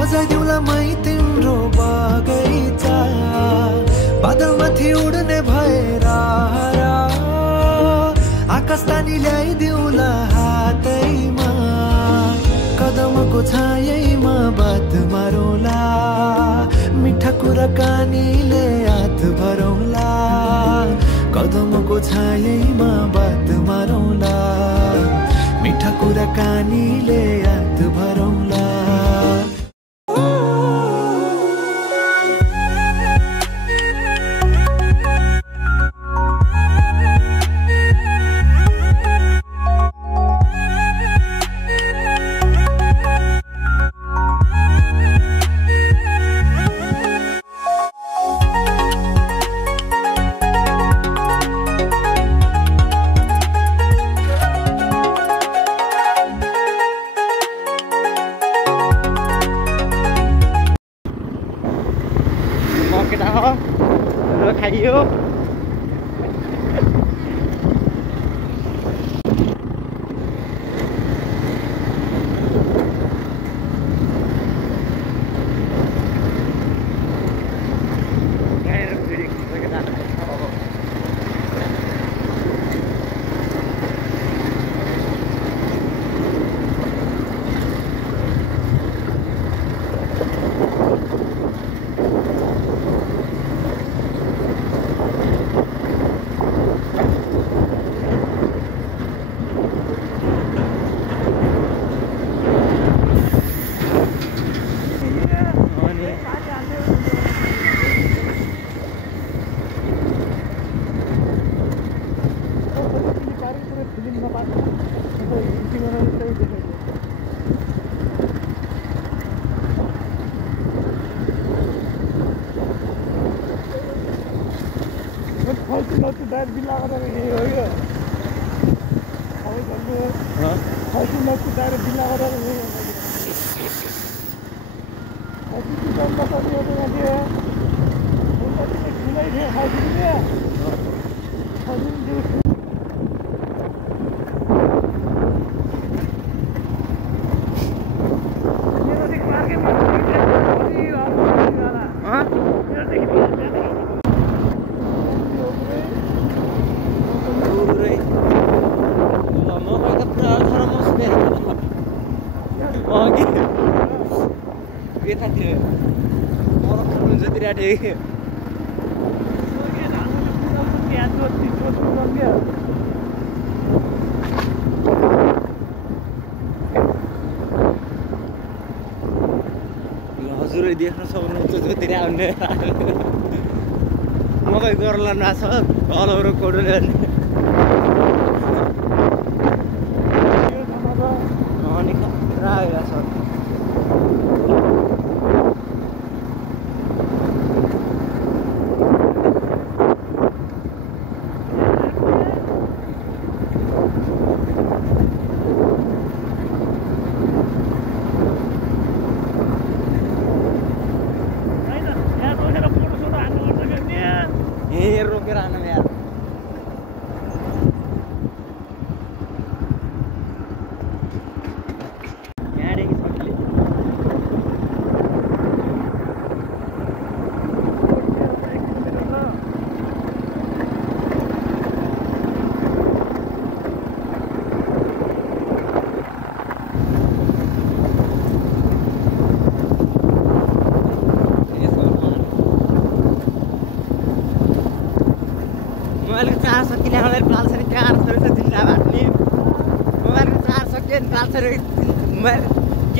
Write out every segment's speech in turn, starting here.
सजाइदिउँला मै तिम्रो बगैँचा बादलमाथि उड्ने भएर आकाश तानी ल्याइदिउँला हातैमा कदमको छायैमा बात मारौँला मिठा कुराकानीले हात भरौँला कदमको छायैमा बात मारौँला मिठा कुराकानीले हात भरौँला खाइयो हजुर देख्न सक्नुहुन्छ जोतिर आउने मकै गर्ला नाछ अलौरो कोडले अनि खतरा आइरहेछ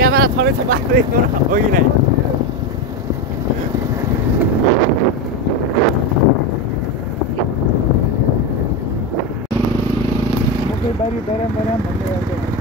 क्यामेरा थोरै छ बाटो हो कि नै बारी बराम बराम भन्ने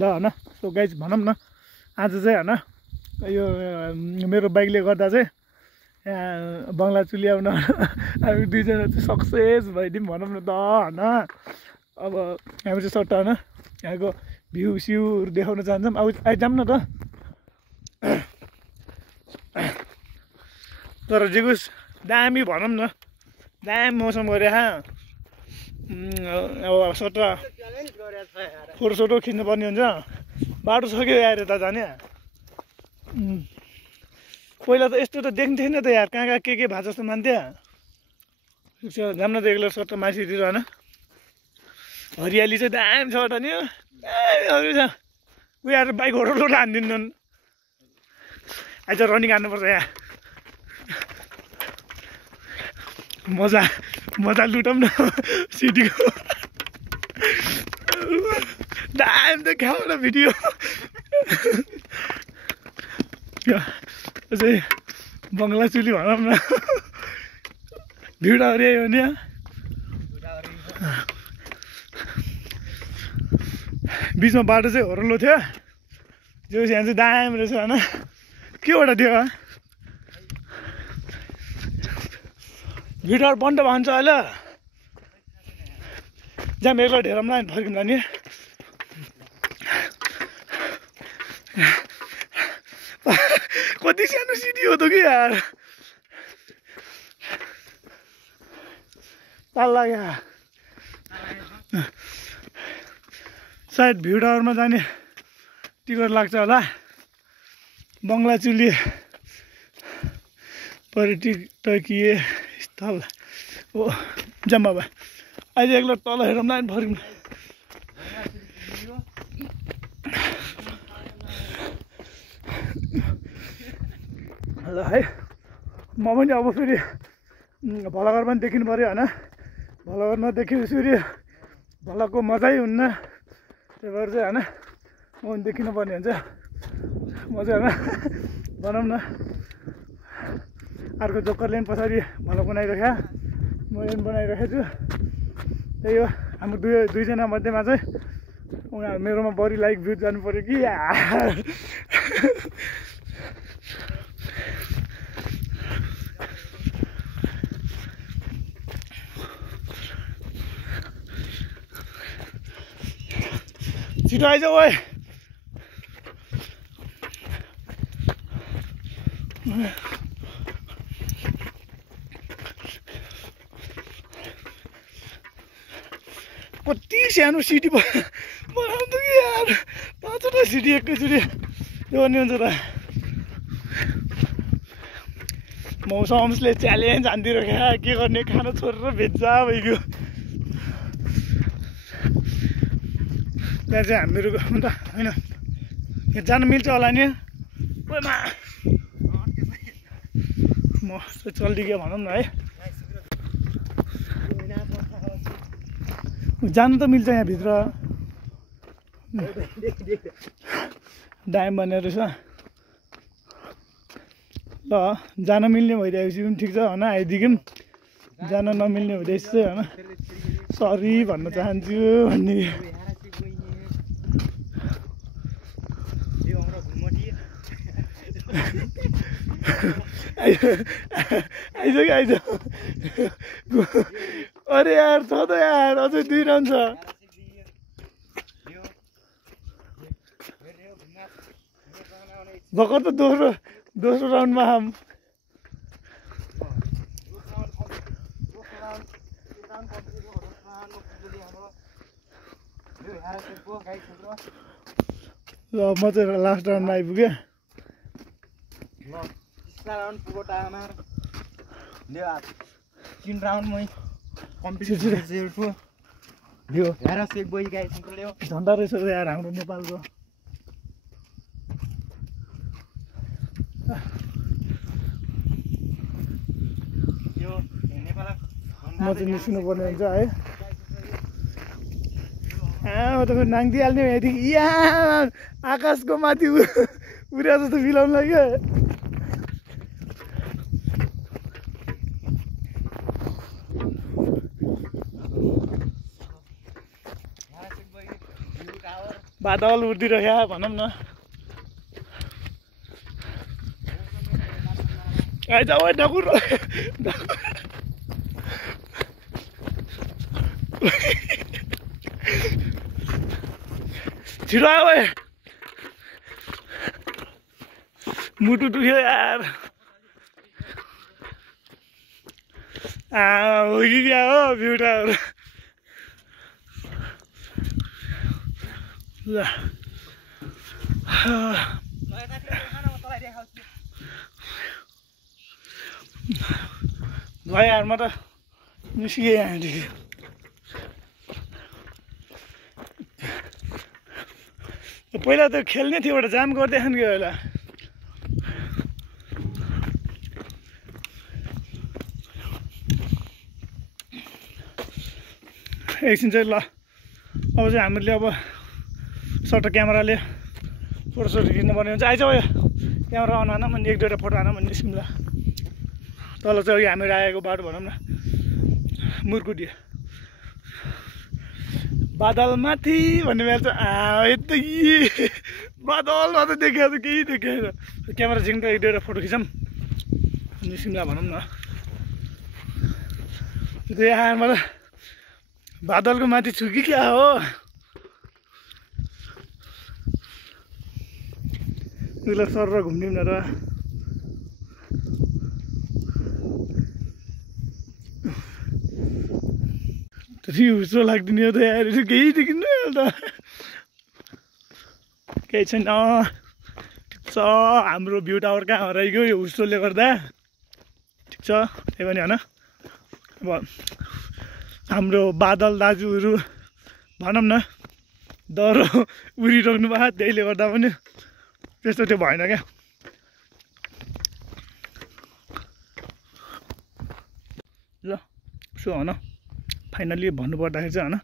ल हैन सो गाइज भनौँ न आज चाहिँ हैन यो मेरो बाइकले गर्दा चाहिँ यहाँ बङ्गला चुल्याउन हामी दुईजना चाहिँ सक्सेस भइदिउँ भनौँ न त हैन अब हामी चाहिँ सट्टा हैन यहाँको भ्यू स्युहरू देखाउन चाहन्छौँ अब आइजाऊँ न त तर जिगुस दामी भनौँ न दामी मौसम गरे अब सट्टा फोटो खिच्नुपर्ने हुन्छ बाटो सक्यो आएर त जाने पहिला त यस्तो त देखिन्थेन त यार कहाँ के भए जस्तो मान्थ्यो जाऊँ न त एक्लो सट्टा माथितिर होइन हरियाली चाहिँ दामी छ त नि दामी छ उयो आएर बाइक होटल हानिदिनु आज रनिङ हान्नुपर्छ यहाँ मजा लुटौँ न सिटीको दामी त खाऊ न भिडियो अझै बङ्गला चुली भनौँ न भिड हरियो भने बिचमा बाटो चाहिँ हरलो थियो जो यहाँ चाहिँ दामी रहेछ होइन केबाट थियो भिडहरू बन्द भन्छ अहिले जहाँ एक्लो ढेरमलाई फर्किँदा नि कति सानो सिटी हो त कि यार ताल यहाँ सायद भिडहरूमा जाने टिकट लाग्छ होला बङ्गला चुली पर्यटकीय स्थल हो जम्मा भयो अहिले एक्लो तल हेरौँ न फर्किउँ ल है म पनि अब फेरि भलाघर पनि देखिनु पऱ्यो होइन भलाघर नदेखियोस् फेरि भलाको मजै हुन्न त्यही भएर चाहिँ होइन म पनि देखिनु पर्ने हुन्छ मजा होइन भनौँ न अर्को जोकरले पनि पछाडि भला बनाइराख्या म पनि बनाइराखेको छु त्यही हो हाम्रो दुईजना मध्येमा चाहिँ उनीहरू मेरोमा बढी लाइक भ्यू जानु पऱ्यो कि छिटो आइज ओए कति सानो सिटी बनाउँछु कि यार 5वटा सिटी एकैचोटि त्यो पनि हुन्छ त मौसमले च्यालेन्ज हानिदिएर के गर्ने खाना छोडेर भेज्जा भइगयो त्यहाँ चाहिँ हामीहरू अन्त होइन यहाँ जानु मिल्छ होला नि म चाहिँ चल्दिगयो भनौँ न है जानु त मिल्छ यहाँभित्र ड्याम बनेर रहेछ ल जान मिल्ने भइरहेपछि पनि ठिक छ होइन आइदिगौँ जान नमिल्ने हुँदैछ होइन सरी भन्न चाहन्छु भन्ने आइज कि आइज अरे यार छ त यार अझै 2 राउन्ड छ भर्खर त दोस्रो राउन्डमा ल म चाहिँ लास्ट राउन्डमा आइपुगेँ झन्डा रहेछ यार हाम्रो नेपालको म चाहिँ निस्किनु पर्ने हुन्छ है म त फेरि नाङ्दिहाल्ने यहाँदेखि यहाँ आकाशको माथि उड्या जस्तो मिलाउनु लाग्यो बादल उडिरहेको भनौँ न आइज ओ ढकुर छिटो आयो ओए मुटु दुख्यो यार हो कि क्या हो भ्युटाहरू ल भयो यार म त निस्किएँ यहाँदेखि पहिला त खेल्ने थियो एउटा जाम गर्दै खान्थ्यो होला एकछिन चाहिँ ल अब चाहिँ हामीले अब सट्ट क्यामेराले फोटोसोटो खिच्नुपर्ने हुन्छ आइज यो क्यामेरा अन हान भने 1-2 फोटो हान भने निस्किउँ ल तल चाहिँ हामीहरू आएको बाटो भनौँ न मुर्कुटी बादल माथि भन्ने बेला चाहिँ यता बादल मात्र देखाएको केही देखेन क्यामेरा झिक्दा 1-2 फोटो खिचौँ निस्किउँला भनौँ न त्यो यहाँ मलाई बादलको माथि छु कि क्या हो उसलाई सर घुम्दिउँ न र हुस्रो लाग्दिने हो त यार केही देखिन्न त केही छैन ठिक छ हाम्रो भ्यू टावर कहाँ हराइगयो यो हुस्रोले गर्दा ठिक छ त्यही पनि होइन अब हाम्रो बादल दाजुहरू भनौँ न डह्रो उडिरहनु भएको त्यहीले गर्दा पनि त्यस्तो त्यो भएन क्या ल सो होइन फाइनल्ली भन्नुपर्दाखेरि चाहिँ होइन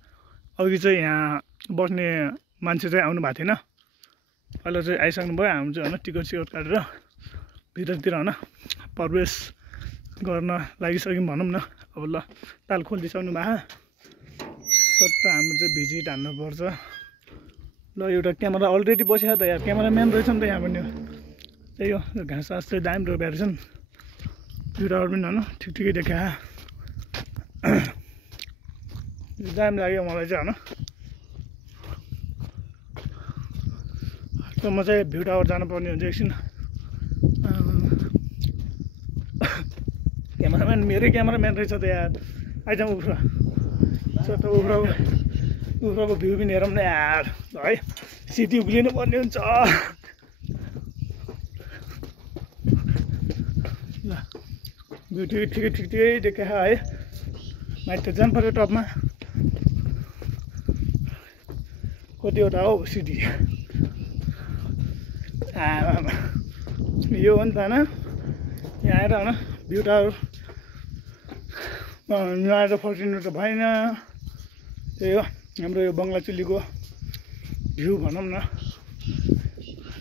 अघि चाहिँ यहाँ बस्ने मान्छे चाहिँ आउनु भएको थिएन अहिले चाहिँ आइसक्नु भयो हामी चाहिँ होइन टिकट सिकट काटेर भित्रतिर होइन प्रवेश गर्न लागिसक्यौँ भनौँ न अब ल ताल खोलिदिइसक्नु भएको सट्ट हाम्रो चाहिँ भिजिट हान्नुपर्छ ल एउटा क्यामेरा अलरेडी बसेको त यार क्यामेराम्यान रहेछ नि त यहाँ पनि त्यही हो घाँस सास चाहिँ दामी रोपेर रहेछन् भिडियोहरू पनि होइन ठिक ठिकै देखा दामी लाग्यो मलाई चाहिँ होइन म चाहिँ भ्यू टावर जानुपर्ने हुन्छ एकछिन क्यामेराम्यान मेरै क्यामेराम्यान रहेछ त यार आइजाउँ उफ्रो सट्ट उफ्रोको भ्यू पनि हेरौँ न यार है सिटी उक्लिनु पर्ने हुन्छ ल भ्यू ठिकै देखा है माथि त जानु पऱ्यो टपमा कतिवटा हो सिटी यो हो नि त होइन यहाँ आएर होइन भ्यू टावर आएर फर्किनु त भएन त्यही हो हाम्रो यो बङ्गलाचुलीको भ्यू भनौँ न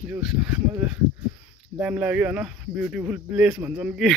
जो दामी लाग्यो होइन ब्युटिफुल प्लेस भन्छन् के